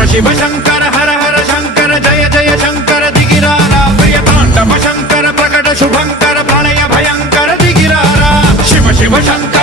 शिव शंकर हर हर शंकर जय जय शंकर दिगिरारा प्रिय तांडव शंकर प्रकट शुभंकर प्रलय भयंकर दिगिरारा शिव शिव शंकर